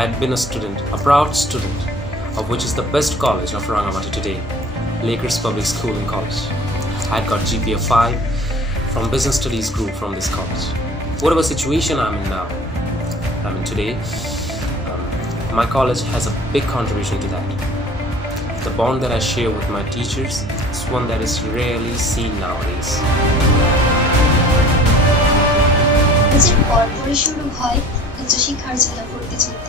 I had been a student, a proud student, of which is the best college of Rangamati today, Lakers Public School and College. I had got GPA 5 from Business Studies group from this college. Whatever situation I'm in now, today, my college has a big contribution to that. The bond that I share with my teachers is one that is rarely seen nowadays. পরপরই শুরু হয় উচ্চশিক্ষার জন্য ভর্তিযুদ্ধ।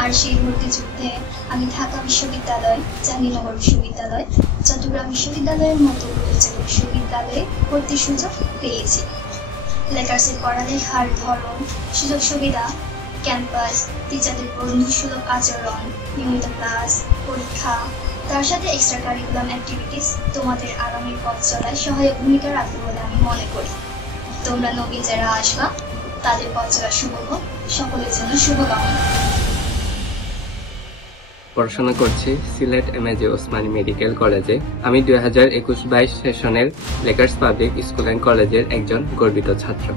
আর সেই ভর্তিযুদ্ধে আমি ঢাকা বিশ্ববিদ্যালয়, জাহাঙ্গীরনগর বিশ্ববিদ্যালয়, চট্টগ্রাম বিশ্ববিদ্যালয়ের মতো উল্লেখযোগ্য বিশ্ববিদ্যালয়ে ভর্তির সুযোগ পেয়েছি। লেকার্সের পড়ালেখার ধরন, সুযোগ সুবিধা, ক্যাম্পাস, টিচারদের বন্ধুসুলভ আচরণ, নিয়মিত ক্লাস, পরীক্ষা, তার সাথে এক্সট্রা কারিকুলাম অ্যাক্টিভিটিস তোমাদের আগামীর পথ চলায় সহায়ক ভূমিকা রাখবে বলে আমি মনে করি। তোমরা নবীন যারা আসবা তাদের পথ চলা শুভ হোক, সকলের জন্য শুভকামনা। পড়াশোনা করছি সিলেট এমএজে ওসমানী মেডিকেল কলেজে। আমি 2021-22 সেশনের লেকার্স পাবলিক স্কুল অ্যান্ড কলেজের একজন গর্বিত ছাত্র।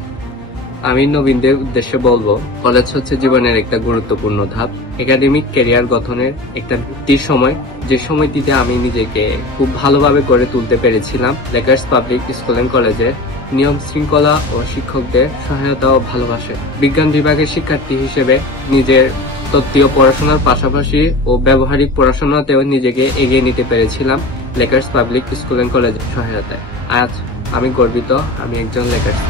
আমি নবীনদের উদ্দেশ্যে বলবো, কলেজ হচ্ছে জীবনের একটা গুরুত্বপূর্ণ ধাপ, একাডেমিক ক্যারিয়ার গঠনের একটা ভিত্তির সময়, যে সময়টিতে আমি নিজেকে খুব ভালোভাবে গড়ে তুলতে পেরেছিলাম। লেকার্স পাবলিক স্কুল অ্যান্ড কলেজের নিয়ম শৃঙ্খলা ও শিক্ষকদের সহায়তা ও ভালোবাসে। বিজ্ঞান বিভাগের শিক্ষার্থী হিসেবে নিজের তত্ত্বীয় পড়াশোনার পাশাপাশি ও ব্যবহারিক পড়াশোনাতেও নিজেকে এগিয়ে নিতে পেরেছিলাম লেকার্স পাবলিক স্কুল অ্যান্ড কলেজের সহায়তায়। আজ আমি গর্বিত, আমি একজন লেকার্স।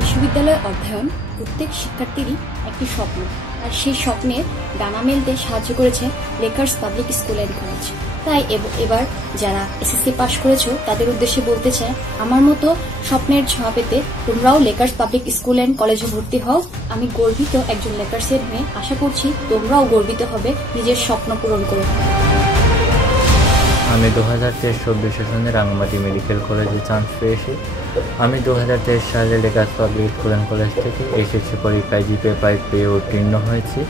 বিশ্ববিদ্যালয় অধ্যয়ন প্রত্যেক শিক্ষার্থীরই একটি স্বপ্ন, আর সেই স্বপ্নে ডানা মেলতে সাহায্য করেছে Lakers public school and college. তাই এবার যারা এসএসসি পাশ করেছো তাদের উদ্দেশ্যে বলতে চাই, আমার মতো স্বপ্নের ছোঁয়া পেতে তোমরাও লেকার্স পাবলিক স্কুল অ্যান্ড কলেজে ভর্তি হও। আমি গর্বিত একজন লেকার্সের মেয়ে, আশা করছি তোমরাও গর্বিত হবে নিজের স্বপ্ন পূরণ করে। আমি 2023-24 সেশনে রাঙ্গামাটি মেডিকেল কলেজে চান্স পেয়েছি। আমি 2023 সালে Lakers public school and college থেকে এসএসসি পরীক্ষায় GPA 5 পেয়ে উত্তীর্ণ হয়েছি।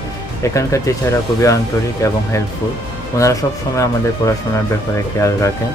এখানকার টিচাররা খুবই আন্তরিক এবং হেল্পফুল। ওনারা সবসময় আমাদের পড়াশোনার ব্যাপারে খেয়াল রাখেন।